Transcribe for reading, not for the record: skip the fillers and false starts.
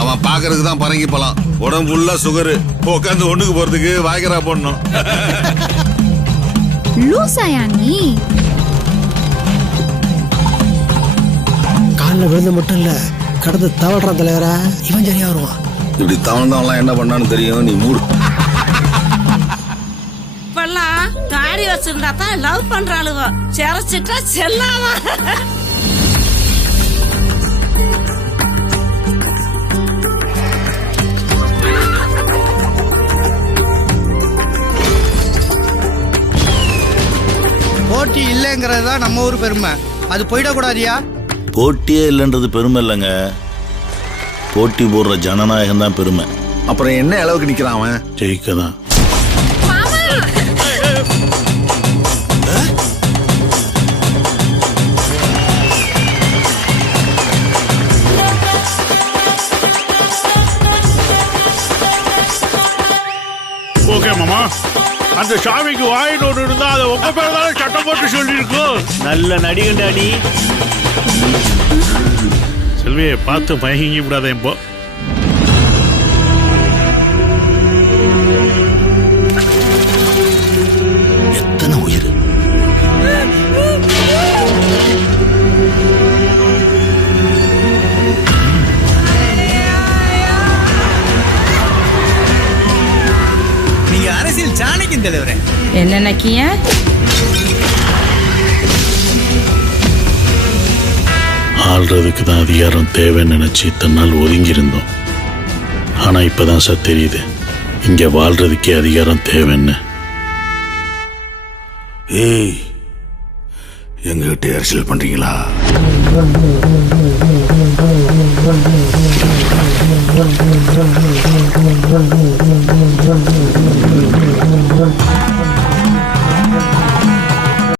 அவன் பாக்குறதுக்கு தான் பரங்கி போலாம். உடம்பு ஃபுல்லா சுகரு. உட்காந்து ஒண்ணுக்கு போறதுக்கு வாய்கரா போடணும். லூசாயா நீ? காலில் விழுந்து மட்டும் இல்ல, கடந்து தவழ்றான் தலைவரா. இவன் சரியா வருவான். இப்படி தவழ்ந்தவன்லாம் என்ன பண்ணான்னு தெரியும். நீ மூடு. இப்பெல்லாம் தாடி வச்சிருந்தா தான் லவ் பண்றாளுவோ, சிறச்சிட்டா செல்லாமா. போட்டி இல்லைங்கிறது தான் நம்ம ஊர் பெருமை. அது போயிடக்கூடாதியா? போட்டியே இல்லைன்றது பெருமை இல்லைங்க, போட்டி போடுற ஜனநாயகம் தான் பெருமை. அப்புறம் என்ன அளவுக்கு நிக்கிறான் அவன்? ஜெயிக்க தான். ஓகே மாமா, அந்த சாமிக்கு வாயினோடு இருந்தா அதை உங்க பேர் தானே சட்டம் போட்டு சொல்லியிருக்கோம். நல்ல நடிகண்டாடி. செல்வியை பார்த்து மயங்கி விடாத. இப்போ எத்தனை உயிர்! நீங்க அரசியல் சாணக்கியம் தலைவரே. என்ன நக்கிய? ஆள்றதுக்கு தான் அதிகாரம் தேவைன்னு நினைச்சு இத்தனை நாள் ஒதுங்கி இருந்தோம். ஆனா இப்பதான் சார் தெரியுது, இங்க வாழ்றதுக்கே அதிகாரம் தேவைன்னு. ஏய், எங்ககிட்ட அரசியல் பண்றீங்களா?